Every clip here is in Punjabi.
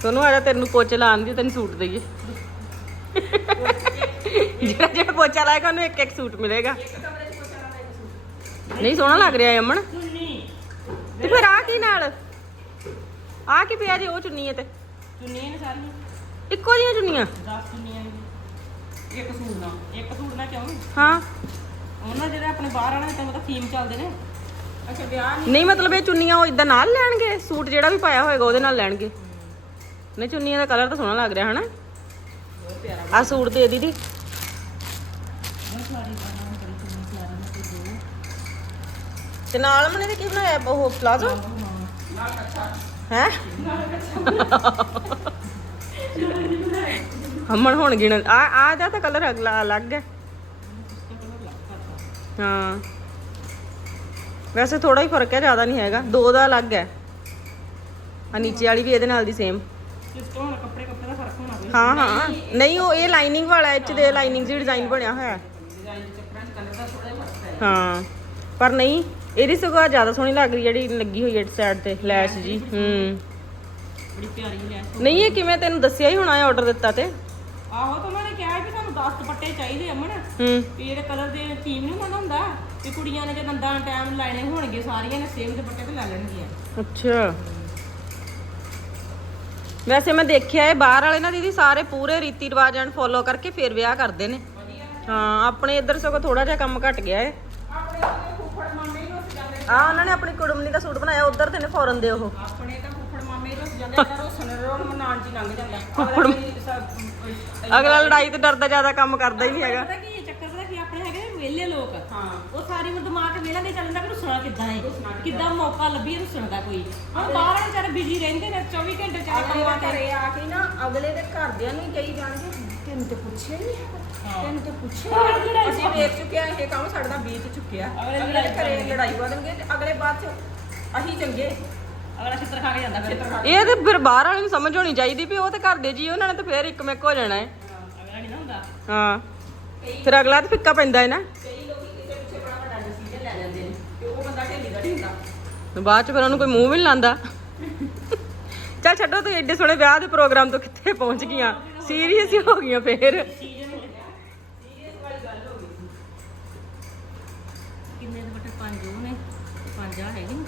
ਤੁਹਾਨੂੰ ਆ ਜਾ ਤੈਨੂੰ ਪੋਚੇ ਲਾਉਣ ਦੀ ਤੈਨੂੰ ਸੂਟ ਦਈਏ। ਜਿਹੜਾ ਜਿਹੜਾ ਪੋਚਾ ਲਾਏਗਾ ਉਹਨੂੰ ਇੱਕ ਇੱਕ ਸੂਟ ਮਿਲੇਗਾ। ਨਹੀਂ ਸੋਹਣਾ ਲੱਗ ਰਿਹਾ ਅਮਨ। ਤੇ ਫਿਰ ਆ ਕੀ ਨਾਲ? ਆ ਕੀ ਪਿਆ ਜੀ ਉਹ ਚੁੰਨੀ ਹੈ ਤੇ। ਚੁੰਨੀਆਂ ਨੇ ਸਾਰੀਆਂ। ਇੱਕੋ ਜਿਹੀਆਂ ਚੁੰਨੀਆਂ? 10 ਚੁੰਨੀਆਂ ਨੇ। ਇੱਕ ਸੂਟ ਨਾਲ। ਇੱਕ ਸੂਟ ਨਾਲ ਕਿਉਂ? ਹਾਂ। ਉਹਨਾਂ ਜਿਹੜੇ ਆਪਣੇ ਬਾਹਰ ਵਾਲੇ ਤਾਂ ਪਤਾ ਥੀਮ ਚੱਲਦੇ ਨੇ। ਅੱਛਾ ਵਿਆਹ ਨਹੀਂ? ਨਹੀਂ ਮਤਲਬ ਇਹ ਚੁੰਨੀਆਂ ਉਹ ਇਦਾਂ ਨਾਲ ਲੈਣਗੇ ਸੂਟ ਜਿਹੜਾ ਵੀ ਪਾਇਆ ਹੋਏਗਾ ਉਹਦੇ ਨਾਲ ਲੈਣਗੇ। ਨਹੀਂ ਚੁੰਨੀਆਂ ਦਾ ਕਲਰ ਤਾਂ ਸੋਹਣਾ ਲੱਗ ਰਿਹਾ ਹਨਾ? ਆ ਸੂਟ ਦੇ ਦੀਦੀ। ਦੋ ਤੇ ਨਾਲ ਮਨੇ ਤੇ ਕੀ ਬਣਾਇਆ ਉਹ ਪਲਾਜ਼ੋ ਹੈ? ਹਮਣ ਹੁਣ ਗਿਣ ਆ ਆ ਜਾ ਤਾਂ ਕਲਰ ਅਗਲਾ ਅਲੱਗ ਹੈ। ਹਾਂ। ਵੈਸੇ ਥੋੜਾ ਹੀ ਫ਼ਰਕ ਹੈ ਜ਼ਿਆਦਾ ਨਹੀਂ ਹੈਗਾ। ਦੋ ਦਾ ਅਲੱਗ ਹੈ। ਆ ਨੀਚੇ ਵਾਲੀ ਵੀ ਇਹਦੇ ਨਾਲ ਦੀ ਸੇਮ ਕਿਸ ਤੋਂ ਹੁਣ ਕੱਪੜੇ ਕੱਪੜੇ ਦਾ ਫ਼ਰਕ ਹੋਣਾ ਕੋਈ ਹਾਂ ਹਾਂ। ਨਹੀਂ ਉਹ ਇਹ ਲਾਈਨਿੰਗ ਵਾਲਾ ਇੱਚ ਦੇ ਲਾਈਨਿੰਗ ਦੀ ਡਿਜ਼ਾਈਨ ਬਣਿਆ ਹੋਇਆ ਹੈ। ਡਿਜ਼ਾਈਨ ਦੇ ਚੱਕਰਾਂ 'ਚ ਕਲਰ ਦਾ ਥੋੜਾ ਜਿਹਾ ਫ਼ਰਕ ਹੈ। ਹਾਂ। ਪਰ ਨਹੀਂ ਇਹਦੀ ਸਗੋਂ ਜ਼ਿਆਦਾ ਸੋਹਣੀ ਲੱਗ ਰਹੀ ਜਿਹੜੀ ਲੱਗੀ ਹੋਈ ਹੈ ਸਾਈਡ ਤੇ ਲੈਸ਼ ਜੀ। ਹੂੰ। ਬੜੀ ਪਿਆਰੀ ਲੈਸ ਨਹੀਂ ਇਹ ਕਿਵੇਂ ਤੈਨੂੰ ਦੱਸਿਆ ਹੀ ਹੋਣਾ ਹੈ ਆਰਡਰ ਦਿੱਤਾ ਤੇ? ਆਹੋ ਤਾਂ ਉਹਨਾਂ ਨੇ ਕਿਹਾ ਵੀ 10 ਦੁਪੱਟੇ ਚਾਹੀਦੇ ਅਮਨ। ਹੂੰ। ਵੀ ਜਿਹੜੇ ਕਲਰ ਦੇ ਥੀਮ ਨਹੀਂ ਮਨ ਹੁੰਦਾ। ਵੀ ਕੁੜੀਆਂ ਨੇ ਜੇ ਦੰਦਾਂ ਟਾਈਮ ਲੈਣੇ ਹੋਣਗੇ ਸਾਰੀਆਂ ਨੇ ਸੇਮ ਦੁਪੱਟੇ ਤੇ ਲੈ ਲੈਣਗੀਆਂ। ਅੱਛਾ। ਵੈਸੇ ਮੈਂ ਦੇਖਿਆ ਇਹ ਬਾਹਰ ਵਾਲੇ ਨਾ ਦੀਦੀ ਸਾਰੇ ਪੂਰੇ ਰੀਤੀ ਰਿਵਾਜ ਐਂਡ ਫੋਲੋ ਕਰਕੇ ਫਿਰ ਵਿਆਹ ਕਰਦੇ ਨੇ। ਹਾਂ ਆਪਣੇ ਇੱਧਰ ਸਗੋਂ ਥੋੜਾ ਜਿਹਾ ਕੰਮ ਘਟ ਗਿਆ ਏ। ਆਪਣੇ ਤਾਂ ਫੁੱਫੜ ਮਾਮੇ ਹੀ ਰੁੱਸ ਜਾਂਦੇ ਆ ਉਹਨਾਂ ਨੇ ਆਪਣੀ ਕੁੜਮਣੀ ਦਾ ਸੂਟ ਬਣਾਇਆ ਉਧਰ ਤੇ ਨੇ ਫੋਰਨ ਦੇ ਉਹ। ਆਪਣੇ ਤਾਂ ਫੁੱਫੜ ਮਾਮੇ ਰੁੱਸ ਜਾਂਦੇ ਤਾਂ ਰੋਸਣ ਰੋਣ ਮਨਾਣ ਹੀ ਲੰਘ ਜਾਂਦਾ। ਸਭ- ਅਗਲਾ ਲੜਾਈ ਤੇ ਡਰਦਾ ਜ਼ਿਆਦਾ ਕੰਮ ਕਰਦਾ ਹੀ ਨਹੀਂ ਹੈਗਾ। ਪਤਾ ਕੀ ਹੈ, ਚੱਕਰ ਪਤਾ ਕੀ ਆਪਣੇ ਹੈਗੇ ਨੇ ਵਿਹਲੇ ਲੋਕ। ਹਾਂ ਉਹ ਸਾਰੀ ਉਮਰ ਦਿਮਾਗ ਵਿਹਲਾ ਦੇ ਚੱਲਦਾ ਕਿ ਰੁਸਣਾ ਕਿੱਦਾਂ ਹੈ ਕਿੱਦਾਂ ਮੌਕਾ ਲੱਭੀ ਰੁਸਣ ਦਾ ਕੋਈ? ਹੁਣ ਬਾਹਰ ਵਾਲੇ ਵਿਚਾਰੇ ਬਿਜ਼ੀ ਰਹਿੰਦੇ ਨੇ 24 ਘੰਟੇ ਚਾਹੇ ਕੰਮਾਂ ਆ ਕੇ ਨਾ ਅਗਲੇ ਦੇ ਘਰਦਿਆਂ ਨੂੰ ਕਹੀ ਜਾਣਗੇ ਤੈਨੂੰ ਤੇ ਪੁੱਛਿਆ ਹੀ ਨਹੀਂ ਤੈਨੂੰ ਤੇ ਪੁੱਛਿਆ ਨਹੀਂ। ਅਸੀਂ ਵੇਖ ਚੁੱਕੇ ਆ ਇਹ ਕੰਮ ਸਾਡਾ ਬੀਤ ਚੁੱਕਿਆ। ਅਗਲੇ ਅਗਲੇ ਦੇ ਘਰੇ ਲੜਾਈ ਵਧਣਗੇ ਤੇ ਅਗਲੇ ਬਾਅਦ ਚ ਅਸੀਂ ਚੰਗੇ। ਅਗਲਾ ਛਿੱਤਰ ਖਾ ਕੇ ਜਾਂਦਾ ਫਿਰ ਇਹ ਤੇ ਫਿਰ ਬਾਹਰ ਵਾਲੇ ਨੂੰ ਸਮਝ ਹੋਣੀ ਚਾਹੀਦੀ ਵੀ ਉਹ ਤੇ ਘਰ ਦੇ ਜੀ ਉਹਨਾਂ ਨੇ ਤੇ ਫਿਰ ਇੱਕ ਮਿਕ ਹੋ ਜਾਣਾ ਹੈ। ਅਗਲਾ ਨਹੀਂ ਨਾ ਹੁੰਦਾ। ਹਾਂ। ਫਿਰ ਅਗਲਾ ਤੇ ਫਿੱਕਾ ਪੈਂਦਾ ਹੈ ਨਾ। ਕਈ ਲੋਕੀ ਕਿਸੇ ਪਿੱਛੇ ਬੜਾ ਵੱਡਾ ਡਿਸੀਜਨ ਲੈ ਲੈਂਦੇ ਨੇ ਤੇ ਉਹ ਬੰਦਾ ਢੇਲੀ ਦਾ ਨਹੀਂ ਹੁੰਦਾ ਬਾਅਦ ਚ ਫਿਰ ਉਹਨੂੰ ਕੋਈ ਮੂੰਹ ਵੀ ਨਹੀਂ ਲਾਂਦਾ ਚੱਲ ਛੱਡੋ ਤੁਸੀਂ ਐਡੇ ਸੋਹਣੇ ਵਿਆਹ ਦੇ ਪ੍ਰੋਗਰਾਮ ਤੋਂ ਕਿੱਥੇ ਪਹੁੰਚ ਗਈਆਂ। ਸੀਰੀਅਸ ਹੀ ਹੋ ਗਈਆਂ ਫੇਰ। ਕਿੰਨੇ ਦੇ ਬੱਟੇ? ਪੰਜ ਉਹ ਨੇ ਪੰਜ ਆ ਹੈਗੇ ਨੇ।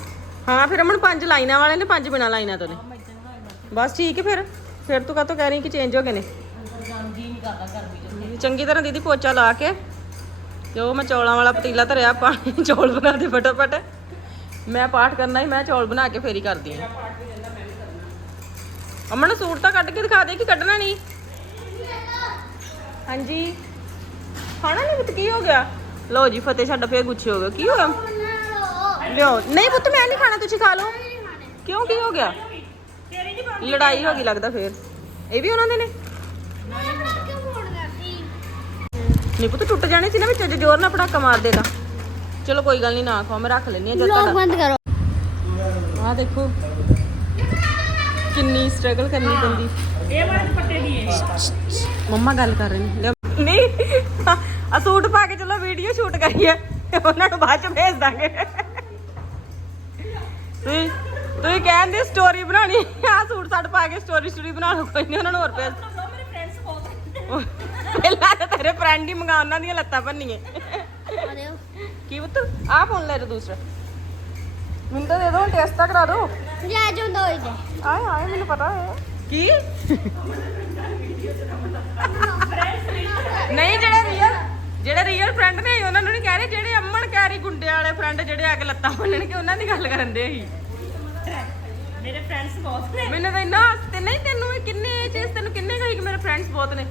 ਹਾਂ, ਫਿਰ ਅਮਨ ਪੰਜ ਲਾਈਨਾਂ ਵਾਲੇ ਨੇ, ਪੰਜ ਬਿਨਾ ਲਾਈਨਾਂ ਤੋਂ ਨੇ। ਬਸ ਠੀਕ ਹੈ ਫਿਰ। ਫਿਰ ਤੂੰ ਕਾਹਤੋਂ ਕਹਿ ਰਹੀ ਕਿ ਚੇਂਜ ਹੋ ਗਏ ਨੇ? ਚੰਗੀ ਤਰ੍ਹਾਂ ਦੀਦੀ ਪੋਚਾ ਲਾ ਕੇ ਤੇ ਮੈਂ ਚੌਲਾਂ ਵਾਲਾ ਪਤੀਲਾ ਧਰਿਆ, ਪਾਣੀ, ਚੌਲ ਬਣਾ ਦੇ ਫਟਾਫਟ। ਮੈਂ ਪਾਠ ਕਰਨਾ ਹੀ ਮੈਂ ਚੌਲ ਬਣਾ ਕੇ ਫੇਰ ਹੀ ਕਰਦੀ ਹਾਂ। ਅਮਨ, ਸੂਟ ਤਾਂ ਕੱਢ ਕੇ ਦਿਖਾ ਦੇ, ਕਿ ਕੱਢਣਾ ਨਹੀਂ? ਹਾਂਜੀ। ਖਾਣਾ ਨਹੀਂ ਕੀ ਹੋ ਗਿਆ? ਲਓ ਜੀ, ਫਤਿਹ ਸਾਡਾ ਫੇਰ ਗੁੱਛੇ ਹੋ ਗਿਆ ਕੀ ਹੋਇਆ? ਲਿਓ। ਨਹੀਂ ਪੁੱਤ ਮੈਂ ਨਹੀਂ ਖਾਣਾ ਤੁਸੀਂ ਖਾ ਲਓ। ਕਿਉਂ ਕੀ ਹੋ ਗਿਆ? ਲੜਾਈ ਹੋ ਗਈ ਲੱਗਦਾ ਫੇਰ। ਇਹ ਵੀ ਉਹਨਾਂ ਦੇ ਨੇ? ਨਹੀਂ ਪੁੱਤ ਟੁੱਟ ਜਾਣੇ ਸੀ ਨਾ ਵਿੱਚ ਜੇ ਜ਼ੋਰ ਨਾਲ ਪਟਾਕਾ ਮਾਰ ਦੇਗਾ ਚਲੋ ਕੋਈ ਗੱਲ ਨਹੀਂ ਨਾ ਖਾਓ ਮੈਂ ਰੱਖ ਲੈਣੀ ਆ ਜਦ ਤੱਕ ਬੰਦ ਕਰੋ। ਆਹ ਦੇਖੋ ਕਿੰਨੀ ਸਟਰਗਲ ਕਰਨੀ ਪੈਂਦੀ। ਇਹ ਵਾਲੇ ਦੁਪੱਟੇ ਦੀ ਹੈ ਮੰਮਾ ਗੱਲ ਕਰ ਰਹੇ ਨੇ। ਨਹੀਂ ਆ ਸੂਟ ਪਾ ਕੇ ਚਲੋ ਵੀਡੀਓ ਸ਼ੂਟ ਕਰੀਏ ਉਹਨਾਂ ਨੂੰ ਬਾਅਦ ਚ ਭੇਜ ਦਾਂਗੇ। ਤੁਸੀਂ ਤੁਸੀਂ ਕਹਿੰਦੇ ਸਟੋਰੀ ਬਣਾਉਣੀ ਆ ਸੂਟ ਸਾਟ ਪਾ ਕੇ ਸਟੋਰੀ ਸਟੋਰੀ ਬਣਾ ਲਓ ਕੋਈ ਨਹੀਂ ਉਹਨਾਂ ਨੂੰ ਹੋਰ ਭੇਜ। ਮੇਰੇ ਫਰੈਂਡਸ ਬਹੁਤ ਪਹਿਲਾਂ ਤਾਂ ਤੇਰੇ ਫਰੈਂਡ ਹੀ ਮੰਗਾ ਉਹਨਾਂ ਦੀਆਂ ਲੱਤਾਂ ਭੰਨੀਏ ਆ ਦਿਓ ਕੀ ਪੁੱਤ? ਆ ਫੋਨ ਲੈ ਜਾ ਦੂਸਰਾ। ਮੈਨੂੰ ਤਾਂ ਦੇ ਦੋ ਟੈਸਟ ਤਾਂ ਕਰਾ ਦੋ। ਜਾ ਜਾਂਦਾ ਹੋਈ ਜਾ ਆਏ ਆਏ ਮੈਨੂੰ ਪਤਾ ਹੈ। ਕੀ? ਨਹੀਂ ਜਿਹੜੇ ਜਿਹੜੇ ਰੀਅਲ ਫਰੈਂਡ ਨੇ ਉਹਨਾਂ ਨੂੰ ਨਹੀਂ ਕਹਿ ਰਹੇ ਜਿਹੜੇ ਅਮਨ ਕੈਰੀ ਗੁੰਡੇ ਵਾਲੇ ਫਰੈਂਡ ਜਿਹੜੇ ਆ ਕੇ ਲੱਤਾਂ ਬੰਨਣਗੇ ਉਹਨਾਂ ਦੀ ਗੱਲ ਕਰਨ ਦੇ ਸੀ ਮੇਰੇ ਫਰੈਂਡਸ ਬਹੁਤ ਨੇ। ਮੈਨੂੰ ਤਾਂ ਇੰਨਾ ਹੱਸਤੇ ਨਹੀਂ ਤੈਨੂੰ ਇਹ ਕਿੰਨੇ ਏਜ ਤੈਨੂੰ ਕਿੰਨੇ ਕਹੀ ਕਿ ਮੇਰੇ ਫਰੈਂਡਸ ਬਹੁਤ ਨੇ।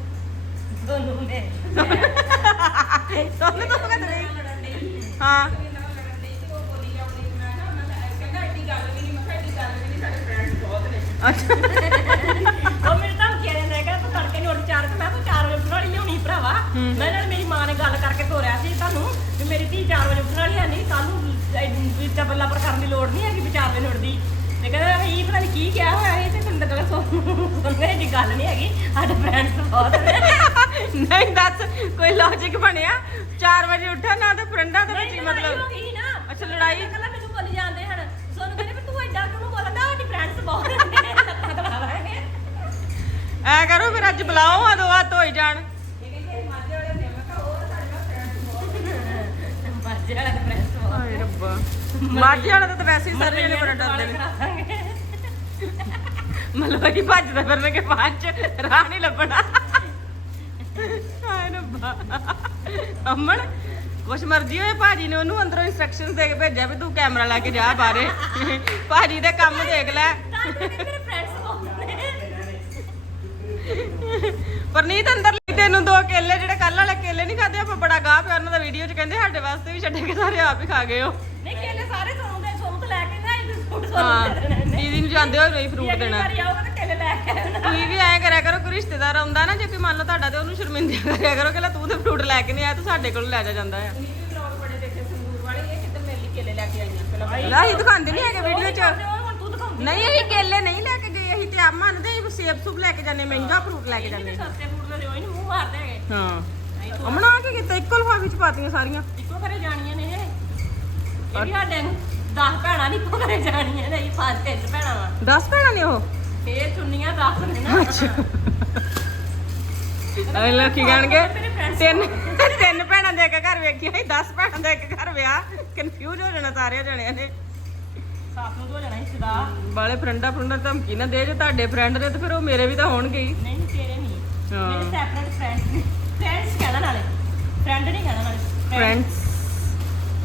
ਦੋਨੋਂ ਨੇ। ਤੁਹਾਨੂੰ ਤਾਂ ਪਤਾ ਨਹੀਂ। ਹਾਂ। ਅੱਛਾ। ਉਹ ਮੇਰੇ ਤਾਂ ਕਿਹਾ ਜਾਂਦਾ ਹੈਗਾ ਤੂੰ ਤੜਕੇ ਨੂੰ ਉੱਠ ਚਾਰ ਤੇ ਮੈਂ ਤਾਂ 4 ਵਜੇ ਉੱਠਣ ਵਾਲੀ ਲਿਆਉਣੀ ਭਰਾਵਾ। ਮੈਂ ਕਰਕੇ ਤੋਰਿਆ ਸੀ ਤੁਹਾਨੂੰ ਵੀ ਮੇਰੀ ਧੀ 4 ਵਜੇ ਉੱਠਣ ਵਾਲੀ ਹੈ ਨਹੀਂ ਕੱਲ ਨੂੰ ਵੀ ਡਬਲ ਪਰ ਕਰਨ ਦੀ ਲੋੜ ਨਹੀਂ ਹੈਗੀ ਵੀ 4 ਵਜੇ ਉੱਠਦੀ ਤੇ ਕਹਿੰਦਾ ਇਹ ਪਤਾ ਨਹੀਂ ਕੀ ਕਿਹਾ ਹੋਇਆ ਇਹ ਤੇ ਤੈਨੂੰ ਤਾਂ ਸੁਣਨੇ ਦੀ ਗੱਲ ਨਹੀਂ ਹੈਗੀ ਸਾਡੇ ਫਰੈਂਡਸ ਬਹੁਤ ਨਹੀਂ ਦੱਸ ਕੋਈ ਲੌਜੀਕ ਬਣਿਆ? 4 ਵਜੇ ਉੱਠਿਆ ਨਾ ਤਾਂ ਫਰੈਂਡਾਂ ਦੇ ਵਿੱਚ ਮਤਲਬ ਅੱਛਾ ਲੜਾਈ ਕਹਿੰਦਾ ਮੈਨੂੰ ਬੋਲੀ ਜਾਂਦੇ ਹਨ। ਸੋਨੂੰ ਕਹਿੰਦੇ ਵੀ ਤੂੰ ਐਡਾ ਕਿਉਂ ਬੋਲਦਾ? ਸਾਡੀ ਫਰੈਂਡਸ ਬਹੁਤ ਨੇ। ਲੱਤਾਂ ਦਬਾ ਅੱਜ ਬੁਲਾਓ ਆ ਦੋ ਹੱਥ ਹੋਈ ਜਾਣ। ਬਾਜੇ ਵਾਲਾ ਪ੍ਰੈਸ ਹੋ ਹਾਏ ਰੱਬਾ। ਮਾਝੇ ਵਾਲਾ ਤਾਂ ਵੈਸੇ ਹੀ ਸਾਰੇ ਜਣੇ ਬੜਾ ਡਰਦੇ ਨੇ। ਮਲਵਾ ਜੀ ਭੱਜਦਾ ਫਿਰਨਗੇ ਬਾਅਦ ਚ ਰਾਹ ਨਹੀਂ ਲੱਭਣਾ। ਹਾਏ ਰੱਬਾ। ਅਮਨ ਕੁਛ ਮਰਜ਼ੀ ਹੋਏ ਭਾਜੀ ਨੇ ਉਹਨੂੰ ਅੰਦਰੋਂ ਇਨਸਟਰਕਸ਼ਨਸ ਦੇ ਕੇ ਭੇਜਿਆ ਵੀ ਤੂੰ ਕੈਮਰਾ ਲਾ ਕੇ ਜਾ ਬਾਹਰੇ। ਭਾਜੀ ਦੇ ਕੰਮ ਦੇਖ ਲੈ। ਮੇਰੇ ਫਰੈਂਡਸ ਹੁੰਦੇ ਨੇ। ਪਰਨੀਤ ਅੰਦਰ ਤੈਨੂੰ ਦੋ ਕੇਲੇ ਜਿਹੜੇ ਕੱਲ ਵਾਲੇ ਕੇਲੇ ਨਹੀਂ ਖਾਦੇ ਆਪਾਂ ਬੜਾ ਗਾਹ ਪਿਆ ਉਹਨਾਂ ਦਾ ਵੀਡੀਓ 'ਚ ਕਹਿੰਦੇ ਸਾਡੇ ਵਾਸਤੇ ਵੀ ਛੱਡੇ ਕੇ ਸਾਰੇ ਆਪ ਹੀ ਖਾ ਗਏ ਹੋ। ਨਹੀਂ ਕੇਲੇ ਸਾਰੇ ਸੌਂਦੇ ਸੌਂਤ ਲੈ ਕੇ ਨਾ ਇਹ ਫੂਡ ਹਾਂ ਦੇ ਦੇਣੇ ਦੀਦੀ ਨੂੰ ਜਾਂਦੇ ਹੋਏ ਨਹੀਂ ਫਰੂਟ ਦੇਣਾ। ਵਾਰੀ ਆਊਗਾ ਤਾਂ ਕੇਲੇ ਲੈ ਕੇ ਆਉਣਾ। ਤੁਸੀਂ ਵੀ ਐਂ ਕਰਿਆ ਕਰੋ ਕੋਈ ਰਿਸ਼ਤੇਦਾਰ ਆਉਂਦਾ ਨਾ ਜੇ ਕੋਈ ਮੰਨ ਲਓ ਤੁਹਾਡਾ ਤੇ ਉਹਨੂੰ ਸ਼ਰਮਿੰਦਾ ਕਰਿਆ ਕਰੋ ਕਿ ਲੈ ਤੂੰ ਤੇ ਫਰੂਟ ਲੈ ਕੇ ਨਹੀਂ ਆਇਆ ਤੂੰ ਸਾਡੇ ਕੋਲ ਲੈ ਜਾ ਜਾਂਦਾ ਆ। ਤੁਸੀਂ ਵੀ ਵਲੌਗ ਬੜੇ ਦੇਖੇ ਸੰਗੂਰ ਵਾਲੇ ਇਹ ਕਿੱਧਰ ਮੇਰੇ ਲਈ ਕੇਲੇ ਲੈ ਕੇ ਆਈਆਂ ਪਹਿਲਾਂ। ਨਾ ਅਸੀਂ ਦਿਖਾਉਂਦੇ ਨਹੀਂ ਹੈਗੇ ਵੀਡੀਓ 'ਚ। ਹੁਣ ਤੂੰ ਦਿਖਾਉਂਦੀ ਨਹੀਂ ਅਸੀਂ ਕੇਲੇ ਨਹੀਂ ਲੈ ਕੇ ਗਏ ਅਸੀਂ ਤੇ ਆ ਮੰਨਦੇ ਅਸੀਂ ਸੇਬ ਸੁਬ ਲੈ ਕੇ ਜਾਂਦੇ ਮਹਿੰਗਾ ਫਰੂਟ ਲੈ ਕੇ ਜਾਂਦੇ। ਸਸਤੇ ਫੂਡ ਦੇ ਹੋਈ ਨੂੰ ਮੂੰਹ ਮਾਰਦੇ ਹੈਗੇ ਹਾਂ। ਅਮਨਾ ਆ ਕੀ ਕੀਤਾ ਇੱਕੋ ਲਫਾਫੇ 'ਚ ਪਾਤੀਆਂ ਸਾਰੀਆਂ। ਇੱਕੋ ਘਰੇ ਜਾਣੀਆਂ ਨੇ ਇਹ। ਇਹ ਵੀ ਸਾਡੇ 10 ਭੈਣਾਂ ਨਹੀਂ ਇੱਕੋ ਘਰੇ ਜਾਣੀਆਂ ਨੇ ਇਹ ਪੰਜ ਤਿੰਨ ਭੈਣਾਂ ਵਾ। 10 ਭੈਣਾਂ ਨੇ ਉਹ? ਫੇਰ ਚੁੰਨੀਆਂ 10 ਨੇ ਨਾ। ਅਰੇ ਲੋਕੀ ਕਹਿਣਗੇ ਤਿੰਨ ਤਿੰਨ ਭੈਣਾਂ ਦੇ ਕੇ ਘਰ ਵੇਖੀਆਂ ਸੀ 10 ਭੈਣਾਂ ਦੇ ਕੇ ਘਰ ਵਿਆਹ। ਕਨਫਿਊਜ਼ ਹੋ ਜਾਣਾ ਸਾਰੇ ਜਣਿਆਂ ਨੇ। ਸਾਥ ਨੂੰ ਧੋ ਜਾਣਾ ਇਸ ਦਾ ਬਾਲੇ ਫਰੈਂਡਾ ਫਰੁੰਡਾ ਧਮਕੀ ਨਾ ਦੇ ਜੇ ਤੁਹਾਡੇ ਫਰੈਂਡ ਨੇ ਤੇ ਫਿਰ ਉਹ ਮੇਰੇ ਵੀ ਤਾਂ ਹੋਣਗੇ ਹੀ। ਨਹੀਂ ਤੇਰੇ ਹਾਂ। ਮੇਰੇ ਸੈਪਰੇਟ ਫਰੈਂਡਸ ਨੇ। ਫਰੈਂਡਸ ਕਹਿਣਾ ਨਾਲੇ। ਫਰੈਂਡ ਨਹੀਂ ਕਹਿਣਾ ਨਾਲੇ। ਫਰੈਂਡਸ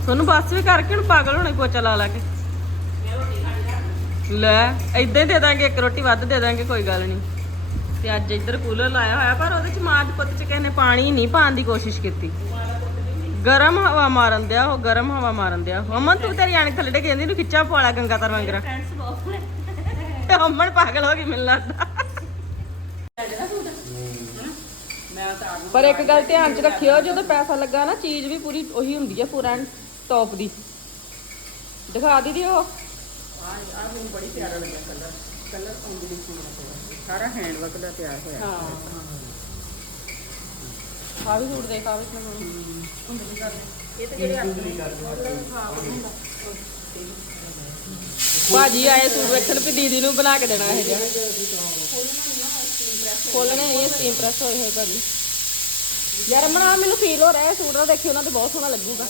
ਤੁਹਾਨੂੰ ਬੱਸ ਵੀ ਕਰਕੇ ਹੁਣ ਪਾਗਲ ਹੋਣੇ ਪੋਚਾ ਲਾ ਲਾ ਕੇ। ਲੈ ਇਦਾਂ ਹੀ ਦੇ ਦਾਂਗੇ ਇੱਕ ਰੋਟੀ ਵੱਧ ਦੇ ਦਾਂਗੇ ਕੋਈ ਗੱਲ ਨਹੀਂ। ਤੇ ਅੱਜ ਇੱਧਰ ਕੂਲਰ ਲਾਇਆ ਹੋਇਆ ਪਰ ਉਹਦੇ ਚ ਮਾਂ ਦੇ ਪੁੱਤ ਚ ਕਿਸੇ ਨੇ ਪਾਣੀ ਨਹੀਂ ਪਾਣ ਦੀ ਕੋਸ਼ਿਸ਼ ਕੀਤੀ। ਗਰਮ ਹਵਾ ਮਾਰਨ ਦਿਆ ਉਹ ਗਰਮ ਹਵਾ ਮਾਰਨ ਦਿਆ। ਅਮਨ ਤੂੰ ਤੇਰੀ ਆਣੀ ਥੱਲੇ ਡੇ ਕਹਿੰਦੀ ਨੂੰ ਖਿੱਚਾ ਪਵਾਲਾ ਗੰਗਾ ਤਰ ਵਾਂਗਰਾ। ਅਮਨ ਪਾਗਲ ਹੋ ਗਈ ਮੈਨੂੰ ਪਰ ਇੱਕ ਗੱਲ ਧਿਆਨ ਚ ਰੱਖਿਓ ਜਦੋਂ ਪੈਸਾ ਲੱਗਾ ਨਾ ਚੀਜ਼ ਵੀ ਪੂਰੀ ਉਹੀ ਹੁੰਦੀ ਹੈ ਪੂਰਾ ਟੌਪ ਦੀ। ਦਿਖਾ ਦੀਦੀ ਉਹ। ਆ ਆ ਮੈਨੂੰ ਬੜੀ ਪਿਆਰਾ ਲੱਗਾ ਕਲਰ ਕਲਰ ਕੰਬੀਨੇਸ਼ਨ ਸਾਰਾ ਹੈਂਡ ਵਰਕ ਦਾ ਤਿਆਰ ਹੋਇਆ। ਹਾਂ। ਆ ਵੀ ਸੂਟ ਦੇਖ ਆ ਵੀ ਤੁਹਾਨੂੰ ਇਹ ਤਾਂ ਜਿਹੜੇ ਆਪਣੇ ਭਾਜੀ ਆਏ ਸੂਟ ਵੇਖਣ ਵੀ ਦੀਦੀ ਨੂੰ ਬਣਾ ਕੇ ਦੇਣਾ ਇਹ ਜਿਹਾ। ਖੋਲਣੇ ਇਹ ਸਟੀਮ ਪ੍ਰੈਸ ਹੋਏ ਹੋਏ ਭਾਜੀ। ਯਾਰ ਅਮਨਾ ਮੈਨੂੰ ਫੀਲ ਹੋ ਰਿਹਾ ਹੈ ਸੂਟ ਦਾ ਦੇਖੀ ਉਹਨਾਂ ਤੇ ਬਹੁਤ ਸੋਹਣਾ ਲੱਗੂਗਾ।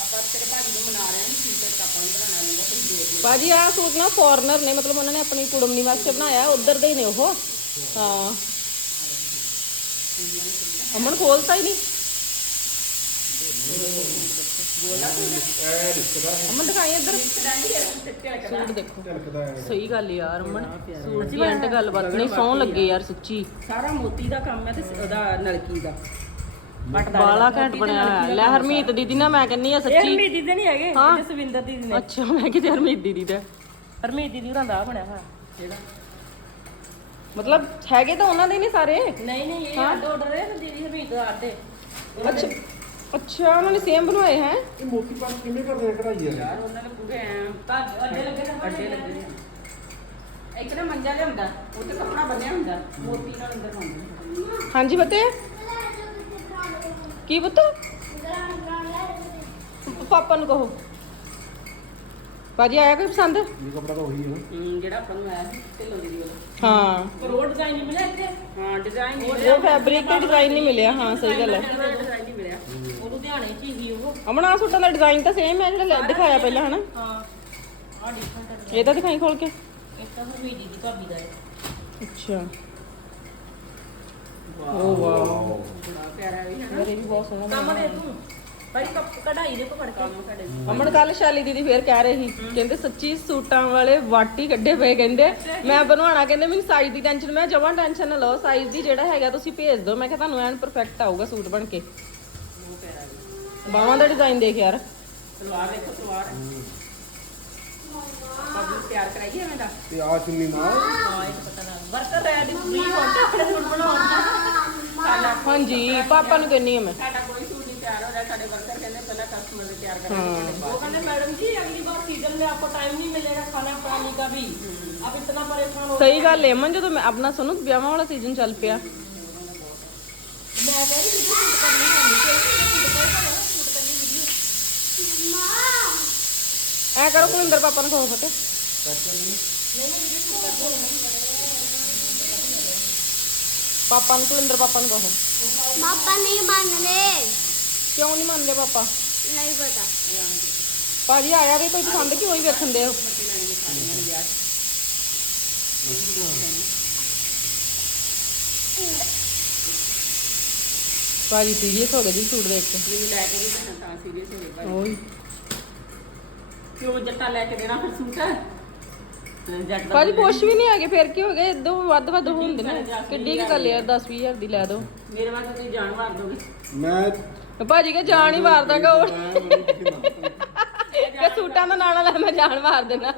ਆਪਾਂ ਤੇਰੇ ਭਾਜੀ ਨੂੰ ਮਨਾ ਰਹੇ ਹਾਂ ਠੀਕ ਹੈ ਆਪਾਂ ਨੂੰ ਬਣਾਉਣਾ ਲੈਂਦਾ ਤੁਸੀਂ ਦੇਖ ਭਾਜੀ ਆਹ ਸੂਟ ਨਾ ਫੋਰਨਰ ਨੇ ਮਤਲਬ ਉਹਨਾਂ ਨੇ ਆਪਣੀ ਕੁੜਮਣੀ ਵਾਸਤੇ ਬਣਾਇਆ ਉਧਰ ਦੇ ਹੀ ਨੇ ਉਹ। ਹਾਂ। ਅਮਨ ਖੋਲਤਾ ਹੀ ਨਹੀਂ। ਅਮਨ ਦਿਖਾਈ ਇੱਧਰ। ਸੂਟ ਦੇਖੋ। ਸਹੀ ਗੱਲ ਯਾਰ ਅਮਨ। ਸੂਟ ਦੀ ਐਂਟ ਗੱਲਬਾਤ ਨਹੀਂ ਸੌਂ ਲੱਗੇ ਯਾਰ ਸੱਚੀ। ਸਾਰਾ ਮੋਤੀ ਦਾ ਕੰਮ ਹੈ ਤੇ ਉਹਦਾ ਨਲਕੀ ਦਾ। ਬਾਲਾ ਘੈਂਟ ਬਣਿਆ ਹੋਇਆ। ਲੈ ਹਰਮੀਤ ਦੀਦੀ ਨਾ ਮੈਂ ਕਹਿੰਨੀ ਆ ਇਹ ਸੱਚੀ ਹਰਮੀਤ ਦੀਦੀ ਦੇ ਨਹੀਂ ਹੈਗੇ ਹਾਂ। ਜਸਵਿੰਦਰ ਦੀਦੀ ਨੇ। ਅੱਛਾ ਮੈਂ ਕਿਤੇ ਹਰਮੀਤ ਦੀਦੀ ਦਾ। ਹਰਮੀਤ ਦੀਦੀ ਉਹਨਾਂ ਦਾ ਬਣਿਆ ਹੋਇਆ। ਜਿਹੜਾ ਮਤਲਬ ਹੈਗੇ ਤਾਂ ਉਹਨਾਂ ਦੇ ਨਹੀਂ ਸਾਰੇ। ਨਹੀਂ ਨਹੀਂ ਇਹ ਅੱਡ ਆਰਡਰ ਹੈ ਦੀਦੀ ਹਰਮੀਤ ਦਾ ਹੈ। ਅੱਛਾ। ਅੱਛਾ ਉਹਨਾਂ ਨੇ ਸੇਮ ਬਣਵਾਏ ਹੈ ਇਹ ਮੋਤੀ ਪਾਸ ਕਿਵੇਂ ਕਰਦੇ ਆ ਕਢਾਈ ਵਾਲੇ ਯਾਰ ਉਹਨਾਂ ਦੇ ਪੂਰੇ ਐਂ ਤਾਂ ਅੱਡੇ ਲੱਗੇ ਤਾਂ ਅੱਡੇ ਲੱਗੇ ਨੇ। ਇੱਕ ਨਾ ਮੰਜਾ ਲਿਆਉਂਦਾ ਉਹ ਤੇ ਕੱਪੜਾ ਬੰਨਿਆ ਹੁੰਦਾ ਮੋਤੀ ਨਾਲ ਅੰਦਰ ਪਾਉਂਦੇ ਹਾਂਜੀ ਬਤੇ ਕੀ ਪੁੱਤ ਪਾਪਾ ਨੂੰ ਕਹੋ ਭਾਜੀ ਆਇਆ ਕੋਈ ਪਸੰਦ ਇਹ ਕਪੜਾ ਤਾਂ ਉਹੀ ਹੈ ਹੂੰ ਜਿਹੜਾ ਆਪਾਂ ਨੂੰ ਆਇਆ ਸੀ ਢਿੱਲੋਂ ਦੀ ਵਾਲਾ ਹਾਂ ਪਰ ਉਹ ਡਿਜ਼ਾਈਨ ਨਹੀਂ ਮਿਲਿਆ ਇੱਥੇ ਹਾਂ ਡਿਜ਼ਾਈਨ ਉਹ ਫੈਬਰਿਕ ਤੇ ਡਿਜ਼ਾਈਨ ਨਹੀਂ ਮਿਲਿਆ। ਹਾਂ ਸਹੀ ਗੱਲ ਹੈ। ਡਿਜ਼ਾਈਨ ਨਹੀਂ ਮਿਲਿਆ। ਉਹ ਲੁਧਿਆਣੇ ਚ ਹੀ ਉਹ। ਅਮਨਾ ਸੂਟਾਂ ਦਾ ਡਿਜ਼ਾਈਨ ਤਾਂ ਸੇਮ ਹੈ ਜਿਹੜਾ ਲੈ- ਦਿਖਾਇਆ ਪਹਿਲਾਂ ਹਨਾ? ਹਾਂ ਆ ਡਿਫਰੈਂਟ ਇਹ ਤਾਂ ਦਿਖਾਈ ਖੋਲ ਕੇ। ਇੱਕ ਤਾਂ ਹਰਮੀਤ ਦੀਦੀ ਭਾਬੀ ਦਾ ਹੈ। ਅੱਛਾ। Oh wow. ਬੜਾ ਪਿਆਰਾ ਵੀ ਹੈ ਯਾਰ ਇਹ ਵੀ ਬਹੁਤ ਸੋਹਣਾ ਕੰਮ ਦੇ ਤੂੰ ਭਾਈ ਕੱਪ ਕਢਾਈ ਦੇ ਕੋ ਫੜ ਕੇ। ਕੰਮ ਸਾਡੇ ਅਮਨ ਕੱਲ ਸ਼ਾਲੀ ਦੀਦੀ ਫੇਰ ਕਹਿ ਰਹੀ ਸੀ ਕਹਿੰਦੇ ਸੱਚੀ ਸੂਟਾਂ ਵਾਲੇ ਵਾਟੀ ਕੱਢੇ ਪਏ ਕਹਿੰਦੇ। ਮੈਂ ਬਣਵਾਉਣਾ ਕਹਿੰਦੇ ਮੈਨੂੰ ਸਾਈਜ਼ ਦੀ ਟੈਨਸ਼ਨ ਮੈਂ ਜਮਾਂ ਟੈਨਸ਼ਨ ਨਾ ਲਓ ਸਾਈਜ਼ ਦੀ ਜਿਹੜਾ ਹੈਗਾ ਤੁਸੀਂ ਭੇਜ ਦਿਓ। ਮੈਂ ਕਿਹਾ ਤੁਹਾਨੂੰ ਐਨ ਪਰਫੈਕਟ ਆਊਗਾ ਸੂਟ ਬਣ ਕੇ। ਬਾਹਾਂ ਦਾ ਡਿਜ਼ਾਈਨ ਦੇਖ ਯਾਰ ਸਲਵਾਰ ਦੇਖੋ ਸਲਵਾਰ ਪਬਲਿਕ ਤਿਆਰ ਕਰਾਈਏ ਐਵੇਂ ਦਾ ਤੇ ਆ ਚੁੰਨੀ ਨਾਲ ਹਾਂ ਇਹ ਤਾਂ ਪਤਾ ਲੱਗ ਵਰਕਰ ਰਹਿ ਦੀ ਫ੍ਰੀ ਹੋਣ ਆਪਣੇ ਸੂਟ ਬਣਾਉਣਾ ਹਾਂਜੀ ਪਾਪਾ ਨੂੰ ਕਹਿੰਨੀ ਆ ਮੈਂ ਸਾਡਾ ਕੋਈ ਸੂਟ ਨਹੀਂ ਤਿਆਰ ਹੋ ਰਿਹਾ ਸਾਡੇ ਵਰਕਰ ਕਹਿੰਦੇ ਪਹਿਲਾਂ ਕਸਟਮਰ ਦੇ ਤਿਆਰ ਕਰਾਂਗੇ वो कहने मैडम जी अगली बार सीजन में आपको टाइम नहीं मिलेगा खाना बनाने का भी आप इतना परेशान हो ਸਹੀ ਗੱਲ ਹੈ ਅਮਨ ਜਦੋਂ ਮੈਂ ਆਪਣਾ ਸੁਣੂ ਵਿਆਹਾਂ ਵਾਲਾ ਸੀਜ਼ਨ ਚੱਲ ਪਿਆ मैं कह रही थी कि सूट करनी है वीडियो ਐ ਕਰੋ ਕੁਲਿੰਦਰ ਪਾਪਾ ਨੂੰ ਕਹੋ ਫਤੇ ਪਾਪਾ ਨੂੰ ਕੁਲਿੰਦਰ ਪਾਪਾ ਨੂੰ ਕਹੋ ਪਾਪਾ ਨਹੀਂ ਮੰਨਦੇ ਕਿਉਂ ਨਹੀਂ ਮੰਨਦੇ ਪਾਪਾ ਨਹੀਂ ਪਤਾ ਭਾਜੀ ਆਇਆ ਵੀ ਕੋਈ ਪਸੰਦ ਕਿਉਂ ਹੀ ਵੇਖਣ ਦੇ ਹੋ ਭਾਜੀ ਸੀਰੀਅਸ ਹੋ ਗਏ ਜੀ ਸੂਟ ਦੇਖ ਕੇ। ਮੈਨੂੰ ਲੈ ਕੇ ਵੀ ਤਾਂ ਤਾਂ ਸੀਰੀਅਸ ਹੋ ਗਈ ਓਏ ਕਿਉਂ ਜੱਟਾ ਲੈ ਕੇ ਦੇਣਾ ਫਿਰ ਸੂਟ? ਜੱਟ ਦਾ ਭਾਜੀ ਕੁਛ ਵੀ ਨਹੀਂ ਹੈਗੇ ਫਿਰ ਕੀ ਹੋ ਗਿਆ? ਇਦੋਂ ਵੱਧ ਵੱਧ ਹੁੰਦੇ ਨੇ। ਕਿੱਡੀ ਕੀ ਗੱਲ ਯਾਰ 10 20000 ਦੀ ਲੈ ਦੋ ਮੇਰੇ ਵਾਸਤੇ ਤੁਸੀਂ ਜਾਨ ਮਾਰ ਦੋਗੇ। ਮੈਂ ਭਾਜੀ ਕਹ ਜਾਨ ਹੀ ਮਾਰ ਦਾਂਗਾ ਉਹ ਮੈਂ ਕਿ ਸੂਟਾਂ ਦਾ ਨਾਣਾ ਲੈ ਮੈਂ ਜਾਨ ਮਾਰ ਦੇਣਾ।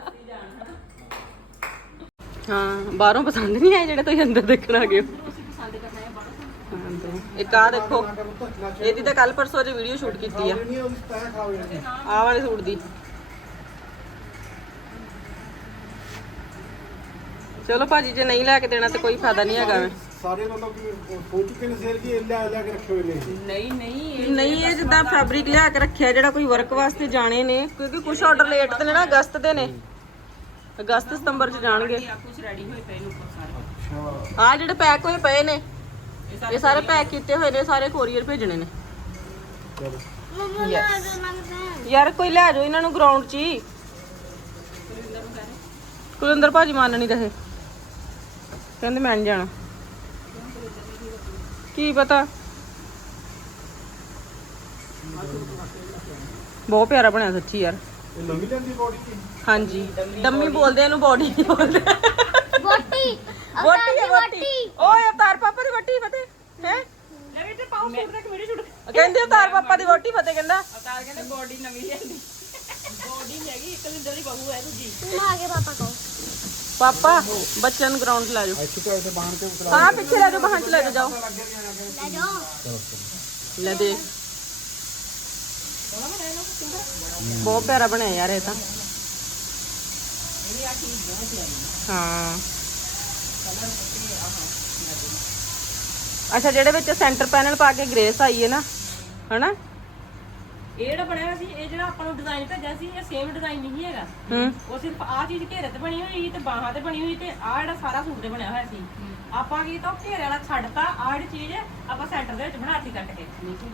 ਹਾਂ ਬਾਹਰੋਂ ਪਸੰਦ ਨਹੀਂ ਆਏ ਜਿਹੜੇ ਤੁਸੀਂ ਅੰਦਰ ਦੇਖਣ ਆ ਗਏ ਹੋ ਹਾਂ, ਇੱਕ ਆ ਦੇਖੋ ਇਹਦੀ ਤਾਂ ਕੱਲ ਪਰਸੋਂ ਦੀ ਵੀਡੀਓ ਸ਼ੂਟ ਕੀਤੀ ਆ। ਹੋ ਆਹ ਵਾਲੇ ਸੂਟ ਦੀ। ਚਲੋ ਭਾਜੀ ਜੇ ਨਹੀਂ ਲੈ ਕੇ ਦੇਣਾ ਤੇ ਕੋਈ ਫਾਇਦਾ ਨਹੀਂ ਹੈਗਾ। ਸਾਰੇ ਮਤਲਬ ਕਿ ਸੋਚ ਚੁੱਕੇ ਨੇ ਸੇਲ ਕੀ ਲਿਆ ਲਿਆ ਕੇ ਰੱਖੇ ਹੋਏ ਨੇ ਨਹੀਂ ਨਹੀਂ ਨਹੀਂ ਇਹ ਜਿੱਦਾਂ ਫੈਬਰਿਕ ਲਿਆ ਕੇ ਰੱਖਿਆ ਜਿਹੜਾ ਕੋਈ ਵਰਕ ਵਾਸਤੇ ਜਾਣੇ ਨੇ ਕਿਉਂਕਿ ਕੁਝ ਆਰਡਰ ਲੇਟ ਤੇ ਨੇ ਨਾ ਅਗਸਤ ਦੇ ਨੇ। ਅਗਸਤ ਸਤੰਬਰ ਚ ਜਾਣਗੇ। ਆ ਕੁਝ ਰੈਡੀ ਹੋਏ ਪਏ ਨੇ ਉੱਪਰ ਸਾਰੇ। ਅੱਛਾ। ਆ ਜਿਹੜੇ ਪੈਕ ਹੋਏ ਪਏ ਨੇ ਇਹ ਸਾਰੇ ਪੈਕ ਕੀਤੇ ਹੋਏ ਨੇ ਸਾਰੇ ਕੋਰੀਅਰ ਭੇਜਣੇ ਨੇ। ਚਲੋ। ਮੰਮਾ Yes. ਨਾ ਦੇ ਮੰਗਦੇ ਯਾਰ ਕੋਈ ਲੈ ਜਾਓ ਇਹਨਾਂ ਨੂੰ ਗਰਾਊਂਡ 'ਚ ਹੀ। ਕੁਲਿੰਦਰ ਭਾਜੀ ਮੰਨ ਨਹੀਂ ਰਹੇ ਕਹਿੰਦੇ ਮੈਂ ਨਹੀਂ ਜਾਣਾ। ਕੀ ਪਤਾ? ਬਹੁਤ ਪਿਆਰਾ ਬਣਿਆ ਸੱਚੀ ਯਾਰ। ਇਹ ਨਵੀਂ ਲੈਂਦੀ ਬੋਡੀ ਕੀ ਹਾਂਜੀ। ਡੰਮੀ ਬੋਲਦੇ ਇਹਨੂੰ ਬੋਡੀ ਨਹੀਂ ਬੋਲਦੇ। ਵੋਟੀ। ਹੈ ਵੋਟੀ। ਓਏ ਅਵਤਾਰ ਪਾਪਾ ਦੀ ਵੋਟੀ ਫਤਿਹ। ਹੈ? ਲੈ ਤੇ ਪਾਉ ਸੂਟ ਦਾ ਕਮੇਟੀ ਸ਼ੂਟ। ਕਹਿੰਦੇ ਅਵਤਾਰ ਪਾਪਾ ਦੀ ਵੋਟੀ ਫਤਿਹ ਕਹਿੰਦਾ। ਅਵਤਾਰ ਕਹਿੰਦੇ ਬੋਡੀ ਨਵੀਂ ਲਿਆਂਦੀ। ਬੋਡੀ ਹੈਗੀ ਇੱਕ ਦਿਨ ਦੀ ਬਹੂ ਹੈ ਦੂਜੀ। ਤੂੰ ਆਗੇ ਪਾਪਾ ਕੋ ਪਾਪਾ ਬੱਚਿਆਂ ਨੂੰ ਗਰਾਊਂਡ ਲੈ ਜਾਓ। ਇੱਥੇ ਤਾਂ ਇੱਥੇ ਬਾਹਰ ਤੇ ਉਤਰਾ ਹਾਂ ਪਿੱਛੇ ਲੈ ਜਾਓ ਬਾਹਾਂ 'ਚ ਲੈ ਜਾਓ ਜਾਓ। ਲੈ ਜਾਓ। ਲੈ ਦੇਖ ਬਹੁਤ ਪਿਆਰਾ ਬਣਿਆ ਯਾਰ ਇਹ ਤਾਂ। ਹਾਂ। ਅੱਛਾ ਜਿਹੜੇ ਵਿੱਚ ਸੈਂਟਰ ਪੈਨਲ ਪਾ ਕੇ ਗ੍ਰੇਸ ਆਈ ਹੈ ਨਾ ਹਨਾ? ਇਹ ਜਿਹੜਾ ਬਣਿਆ ਹੋਇਆ ਸੀ ਇਹ ਜਿਹੜਾ ਆਪਾਂ ਨੂੰ ਡਿਜ਼ਾਈਨ ਭੇਜਿਆ ਸੀ ਇਹ ਸੇਮ ਡਿਜ਼ਾਈਨ ਨਹੀਂ ਹੈਗਾ। ਹੂੰ। ਉਹ ਸਿਰਫ ਆਹ ਚੀਜ਼ ਘੇਰੇ ਤੇ ਬਣੀ ਹੋਈ ਸੀ ਤੇ ਬਾਹਾਂ ਤੇ ਬਣੀ ਹੋਈ ਤੇ ਆਹ ਜਿਹੜਾ ਸਾਰਾ ਸੂਟ ਤੇ ਬਣਿਆ ਹੋਇਆ ਸੀ। ਆਪਾਂ ਕੀ ਤਾਂ ਉਹ ਘੇਰੇ ਵਾਲਾ ਛੱਡਤਾ ਆਹ ਜਿਹੜੀ ਚੀਜ਼ ਆਪਾਂ ਸੈਂਟਰ ਦੇ ਵਿੱਚ ਬਣਾਤੀ ਕੱਟ ਕੇ।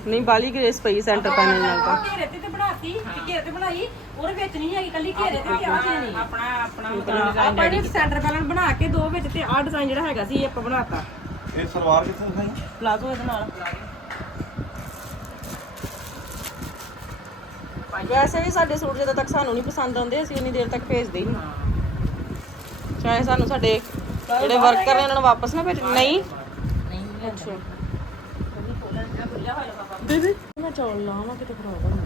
ਨਹੀਂ ਬਾਲੀ ਗ੍ਰੇਸ ਪਈ ਸੈਂਟਰ ਪੈਨਲ ਨਾਲ ਤਾਂ। ਆਹ ਘੇਰੇ ਤੇ ਤੇ ਬਣਾਤੀ ਤੇ ਘੇਰੇ ਤੇ ਬਣਾਈ ਉਹਦੇ ਵਿੱਚ ਨਹੀਂ ਹੈਗੀ ਕੱਲੀ ਘੇਰੇ ਤੇ ਤੇ ਆਹ ਚੀਜ਼ ਨਹੀਂ। ਆਪਣਾ ਆਪਣਾ ਆਪਾਂ ਇਹਨੇ ਸੈਂਟਰ ਪੈਨਲ ਬਣਾ ਕੇ ਦੋ ਵਿੱਚ ਤੇ ਆਹ ਡਿਜ਼ਾਈਨ ਜਿਹੜਾ ਹੈਗਾ ਸੀ ਇਹ ਆਪਾਂ ਬਣਾਤਾ। ਇਹ ਸਲਵਾਰ ਕਿੱਥੇ ਦਿਖਾਈ? ਪਲਾਜ਼ੋ ਇਹਦੇ ਨਾਲ। ਵੈਸੇ ਵੀ ਸਾਡੇ ਸੂਟ ਜਦੋਂ ਤੱਕ ਸਾਨੂੰ ਨਹੀਂ ਪਸੰਦ ਆਉਂਦੇ ਅਸੀਂ ਉਨੀ ਦੇਰ ਤੱਕ ਭੇਜਦੇ ਹੀ ਨਹੀਂ। ਚਾਹੇ ਸਾਨੂੰ ਸਾਡੇ ਜਿਹੜੇ ਵਰਕਰ ਨੇ ਉਹਨਾਂ ਨੂੰ ਵਾਪਸ ਨਾ ਭੇਜ ਨਹੀਂ। ਨਹੀਂ ਅੱਛਾ। ਖੁੱਲਿਆ ਹੋਇਆ ਲਫਾਫਾ ਦੀਦੀ। ਮੈਂ ਚੌਲ ਲਾਵਾਂ ਕਿਤੇ ਖਰਾਬ ਹੋਣਾ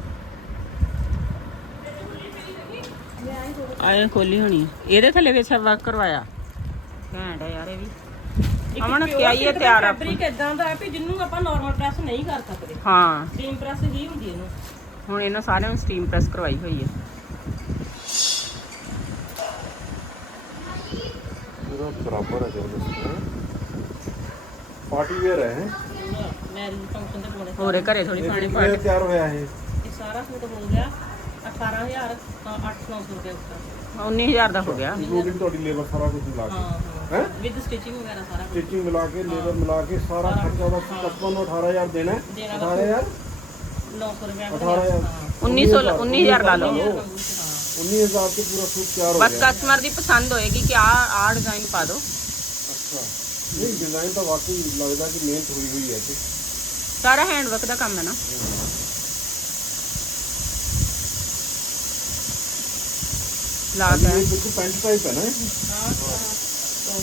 ਆਏ ਖੋਲੀ ਹੋਣੀ ਇਹਦੇ ਥੱਲੇ ਵੀ ਅੱਛਾ ਵਰਕ ਕਰਵਾਇਆ। ਘੈਂਟ ਆ ਯਾਰ ਇਹ ਵੀ। ਅਮਨ ਕਿਆ ਹੀ ਹੈ ਤਿਆਰ ਆਪ ਫੈਬਰਿਕ ਇਦਾਂ ਦਾ ਹੈ ਵੀ ਜਿਹਨੂੰ ਆਪਾਂ ਨਾਰਮਲ ਪ੍ਰੈਸ ਨਹੀਂ ਕਰ ਸਕਦੇ। ਹਾਂ। ਸਟੀਮ ਪ੍ਰੈਸ ਹੀ ਹੁੰਦੀ ਇਹਨੂੰ। ਹੁਣ ਇਹਨਾਂ ਸਾਰਿਆਂ ਨੂੰ ਸਟੀਮ ਪ੍ਰੈਸ ਕਰਵਾਈ ਹੋਈ ਹੈ। ਪੂਰਾ ਬਰਾਬਰ ਹੈ ਜੋ ਪਾਰਟੀ ਵੇਅਰ ਹੈ ਮੈਰਿਜ ਫੰਕਸ਼ਨ ਤੇ ਪਾਉਣੇ ਹੋਰੇ ਘਰੇ ਥੋੜੀ ਪਾਣੀ ਕਿੰਨੇ ਤਿਆਰ ਹੋਇਆ ਇਹ? ਇਹ ਸਾਰਾ ਸੂਟ ਹੋ ਗਿਆ 18000 ਤਾਂ 800 ਰੁਪਏ ਉੱਪਰ। 19000 ਦਾ ਹੋ ਗਿਆ। ਇੰਕਲੂਡਿੰਗ ਤੁਹਾਡੀ ਲੇਬਰ ਸਾਰਾ ਕੁਝ ਮਿਲਾ ਕੇ। ਹਾਂ ਵਿਦ ਸਟਿਚਿੰਗ ਵਗੈਰਾ ਸਾਰਾ। ਸਟਿਚਿੰਗ ਮਿਲਾ ਕੇ ਲੇਬਰ ਮਿਲਾ ਕੇ ਸਾਰਾ ਖਰਚਾ ਦਾ ਕਸਟਮਰ ਨੂੰ 18000 ਦੇਣਾ ਹੈ। ਦੇਣਾ ਵਾ। 18000 900 ਰੁਪਏ 18000 1900 19000 ਲਾ ਲਓ 19000 ਤੇ ਪੂਰਾ ਸੂਟ ਤਿਆਰ ਹੋ ਬਸ ਗਿਆ ਕਸਟਮਰ ਦੀ ਪਸੰਦ ਹੋਏਗੀ ਕਿ ਆ ਆ ਡਿਜ਼ਾਈਨ ਪਾ ਦਿਓ ਅੱਛਾ ਨਹੀਂ ਡਿਜ਼ਾਈਨ ਤਾਂ ਵਾਕਈ ਲੱਗਦਾ ਕਿ ਮਿਹਨਤ ਹੋਈ ਹੋਈ ਹੈ ਤੇ ਸਾਰਾ ਹੈਂਡ ਵਰਕ ਦਾ ਕੰਮ ਹੈ ਨਾ ਲਾ ਇਹ ਕੇ ਬਿਲਕੁਲ ਪੈਂਟ ਟਾਈਪ ਹੈ ਨਾ ਇਹ?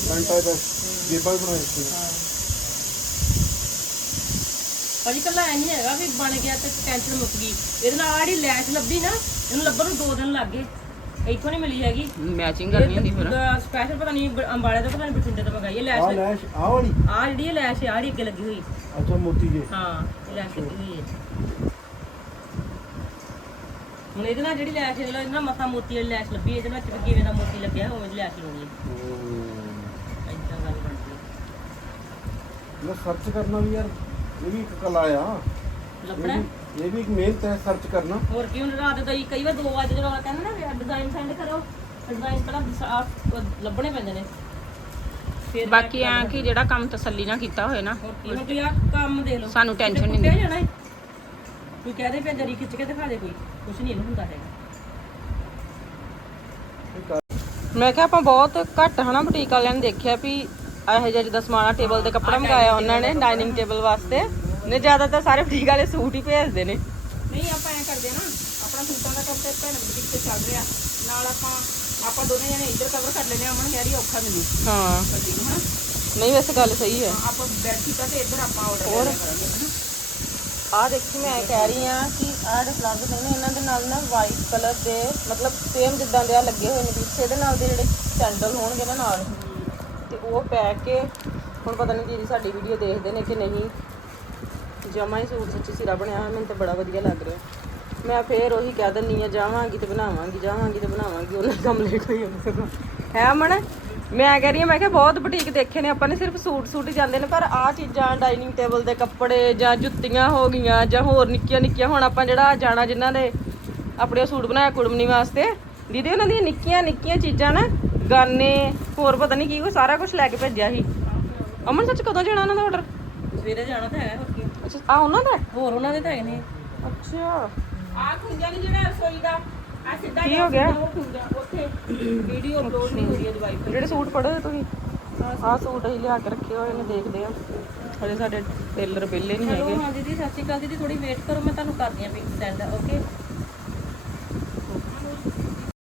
ਪੈਂਟ ਟਾਈਪ ਹੈ ਜੇਬਾਂ ਵੀ ਬਣਾਈ ਸੀ ਭਾਜੀ ਕੱਲਾ ਐ ਨਹੀਂ ਹੈਗਾ ਵੀ ਬਣ ਗਿਆ ਤੇ ਟੈਨਸ਼ਨ ਮੁੱਕ ਗਈ। ਇਹਦੇ ਨਾਲ ਆੜੀ ਲੈਸ਼ ਲੱਭੀ ਨਾ ਇਹਨੂੰ ਲੱਭਣ ਨੂੰ 2 ਦਿਨ ਲੱਗ ਗਏ। ਇੱਥੋਂ ਨਹੀਂ ਮਿਲੀ ਹੈਗੀ। ਮੈਚਿੰਗ ਕਰਨੀ ਹੁੰਦੀ ਫਿਰ। ਸਪੈਸ਼ਲ ਪਤਾ ਨਹੀਂ ਬ- ਅੰਬਾਲੇ ਤੋਂ ਪਤਾ ਨਹੀਂ ਬਠਿੰਡੇ ਤੋਂ ਮੰਗਾਈ ਹੈ ਆਹ ਲੈਸ਼ ਲੈਸ਼ ਆਹ ਵਾਲੀ? ਆ ਜਿਹੜੀ ਇਹ ਲੈਸ਼ ਆ ਜਿਹੜੀ ਅੱਗੇ ਲੱਗੀ ਹੋਈ। ਅੱਛਾ ਮੋਤੀ ਜੇ। ਹਾਂ ਇਹ ਲੈਸ਼ ਲੱਗੀ ਹੋਈ ਹੈ। ਹੁਣ ਇਹਦੇ ਨਾਲ ਜਿਹੜੀ ਲੈਸ਼ ਇਹਦੇ ਨਾਲ ਇਹਦੇ ਨਾਲ ਮਸਾ ਮੋਤੀ ਵਾਲੀ ਲੈਸ਼ ਲੱਭੀ ਇਹਦੇ ਨਾਲ ਚ ਵੀ ਕਿਵੇਂ ਦਾ ਮੋਤੀ ਲੱਗਿਆ ਦੀ ਲੈਸ਼ ਲਾਉਣੀ ਹੈ। ਏਦਾਂ ਗੱਲ ਬਣਦੀ ਹੈ। ਮੈਂ ਸਰਚ ਕਰਨਾ ਵੀ ਯਾਰ। ਇਹ ਵੀ ਇੱਕ ਕਲਾ ਆ। ਲੱਭਣਾ? ਇਹ ਵੀ ਇੱਕ ਮਿਹਨਤ ਹੈ ਸਰਚ ਕਰਨਾ। ਹੋਰ ਕੀ ਹੁਣ ਰਾਤ ਦਾ ਹੀ ਕਈ ਵਾਰ 2 ਵਜੇ ਜਦੋਂ ਕਹਿੰਦੇ ਨਾ ਡਿਜ਼ਾਈਨ ਸੈਂਡ ਕਰੋ ਡਿਜ਼ਾਈਨ ਪਹਿਲਾਂ ਲੱਭਣੇ ਪੈਂਦੇ ਨੇ। ਫਿਰ ਬਾਕੀ ਐ ਕਿ ਜਿਹੜਾ ਕੰਮ ਤਸੱਲੀ ਨਾਲ ਕੀਤਾ ਹੋਏ ਨਾ ਹੋਰ ਕੀ ਹੁਣ ਤੁਸੀਂ ਆ ਕੰਮ ਦੇ ਲਓ। ਸਾਨੂੰ ਟੈਨਸ਼ਨ ਨਹੀਂ ਹੈ? ਕੋਈ ਕਹਦੇ ਪਿਆ ਜਰੀ ਖਿੱਚ ਕੇ ਦਿਖਾ ਦੇ ਕੋਈ। ਕੁਛ ਨਹੀਂ ਇਹਨੂੰ ਹੁੰਦਾ ਹੈਗਾ। ਮੈਂ ਕਿਹਾ ਆਪਾਂ ਬਹੁਤ ਘੱਟ ਹਨਾ ਬੁਟੀਕ ਵਾਲਿਆਂ ਨੇ ਦੇਖਿਆ ਵੀ ਇਹੋ ਜਿਹਾ ਜਿੱਦਾਂ ਸਮਾਨਾ ਟੇਬਲ ਦੇ ਕੱਪੜਾ ਮੰਗਾਇਆ ਉਹਨਾਂ ਨੇ ਡਾਈਨਿੰਗ ਟੇਬਲ ਵਾਸਤੇ। ਨੇ ਜ਼ਿਆਦਾਤਰ ਸਾਰੇ ਬੁਟੀਕ ਵਾਲੇ ਸੂਟ ਹੀ ਭੇਜਦੇ ਨੇ। ਨਹੀਂ ਆਪਾਂ ਐ ਕਰਦੇ ਆ ਨਾ ਆਪਣਾ ਸੂਟਾਂ ਦਾ ਕੰਮ ਤੇ ਭੈਣ ਬੁਟੀਕ ਤੇ ਚੱਲ ਰਿਹਾ। ਨਾਲ ਆਪਾਂ ਆਪਾਂ ਦੋਨੇ ਜਣੇ ਇੱਧਰ ਕਵਰ ਕਰ ਲੈਨੇ ਕਹਿ ਰਹੀ ਔਖਾ ਮੈਨੂੰ। ਹਾਂ। ਨਹੀਂ ਵੈਸੇ ਗੱਲ ਸਹੀ ਹੈ। ਆਪਾਂ ਬੈਠੀ ਤਾਂ ਤੇ ਇੱਧਰ ਆਪਾਂ ਆਰਡਰ ਕਰਾਂਗੇ ਆਹ ਦੇਖੀ ਮੈਂ ਕਹਿ ਰਹੀ ਆ ਕਿ ਆਹ ਜਿਹੜੇ ਪਲਾਜ਼ੋ ਨੇ ਇਹਨਾਂ ਦੇ ਨਾਲ ਨਾ ਵਾਈਟ ਕਲਰ ਦੇ ਮਤਲਬ ਸੇਮ ਜਿੱਦਾਂ ਦੇ ਆ ਲੱਗੇ ਹੋਏ ਨੇ ਪਿੱਛੇ ਦੇ ਨਾਲ ਦੇ ਜਿਹੜੇ ਸੈਂਡਲ ਹੋਣਗੇ ਨਾ ਨਾਲ। ਤੇ ਉਹ ਪੈ ਕੇ ਹੁਣ ਪਤਾ ਨਹੀਂ ਦੀਦੀ ਸਾਡੀ ਵੀਡੀਓ ਦੇਖਦੇ ਨੇ ਕਿ ਨਹੀਂ। ਜਮਾ ਹੀ ਸੂਟ ਸੱਚੀ ਸਿਰਾ ਬਣਿਆ ਹੋਇਆ, ਮੈਨੂੰ ਤਾਂ ਬੜਾ ਵਧੀਆ ਲੱਗ ਰਿਹਾ। ਮੈਂ ਫੇਰ ਉਹੀ ਕਹਿ ਦਿੰਨੀ ਆ, ਜਾਵਾਂਗੀ ਤੇ ਬਣਾਵਾਂਗੀ, ਜਾਵਾਂਗੀ ਤੇ ਬਣਾਵਾਂਗੀ ਉਹਨਾਂ ਕੰਮ ਲੇਟ ਹੋਈ ਹੈ ਅਮਨ? ਮੈਂ ਕਹਿ ਰਹੀ ਹਾਂ, ਮੈਂ ਕਿਹਾ ਬਹੁਤ ਬੁਟੀਕ ਦੇਖੇ ਨੇ, ਆਪਾਂ ਨੇ ਸਿਰਫ ਸੂਟ ਸੂਟ ਹੀ ਜਾਂਦੇ ਨੇ, ਪਰ ਆਹ ਚੀਜ਼ਾਂ ਡਾਈਨਿੰਗ ਟੇਬਲ ਦੇ ਕੱਪੜੇ ਜਾਂ ਜੁੱਤੀਆਂ ਹੋ ਗਈਆਂ ਜਾਂ ਹੋਰ ਨਿੱਕੀਆਂ ਨਿੱਕੀਆਂ, ਹੁਣ ਆਪਾਂ ਜਿਹੜਾ ਜਾਣਾ ਜਿਨ੍ਹਾਂ ਦੇ ਆਪਣੇ ਸੂਟ ਬਣਾਇਆ ਕੁੜਮਣੀ ਵਾਸਤੇ, ਦੀਦੀ ਉਹਨਾਂ ਦੀਆਂ ਨਿੱਕੀਆਂ ਨਿੱਕੀਆਂ ਚੀਜ਼ਾਂ ਨਾ ਗਾਨੇ ਹੋਰ ਪਤਾ ਨਹੀਂ ਕੀ ਕੋਈ ਸਾਰਾ ਕੁਝ ਲੈ ਕੇ ਭੇਜਿਆ ਸੀ। ਅਮਨ ਸੱਚ ਕਦੋਂ ਜਾਣਾ ਉਹਨਾਂ ਦਾ ਆਰਡਰ ਸਵੇਰੇ ਜਾਣਾ ਤਾਂ ਹੈ ਹੋਰ ਕੀ। ਅੱਛਾ ਆ ਉਹਨਾਂ ਦਾ? ਹੋਰ ਉਹਨਾਂ ਦੇ ਤਾਂ ਹੈਗੇ ਨੇ। ਅੱਛਾ। ਆ ਖੁੰਝਾ ਨਹੀਂ ਜਿਹੜਾ ਰਸੋਈ ਦਾ? ਆ ਸਿੱਧਾ ਕੀ ਹੋ ਗਿਆ? ਉਹ ਖੁੰਝਾ ਉੱਥੇ ਵੀਡੀਓ ਅਪਲੋਡ ਨਹੀਂ ਹੋ ਰਹੀ ਹੈ ਵਾਈਫਾਈ ਜਿਹੜੇ ਸੂਟ ਪੜੇ ਤੁਸੀਂ। ਆਹ ਸੂਟ। ਅਸੀਂ ਲਿਆ ਕੇ ਰੱਖੇ ਹੋਏ ਨੇ ਦੇਖਦੇ ਆ ਹਲੇ ਸਾਡੇ ਟੇਲਰ ਪਹਿਲੇ ਨਹੀਂ ਹੈਗੇ। ਹਾਂ ਦੀਦੀ ਸਤਿ ਸ਼੍ਰੀ ਅਕਾਲ ਦੀਦੀ ਥੋੜੀ ਵੇਟ ਕਰੋ ਮੈਂ ਤੁਹਾਨੂੰ ਕਰਦੀ ਆ ਪਿਕ ਸੈਂਡ ਓਕੇ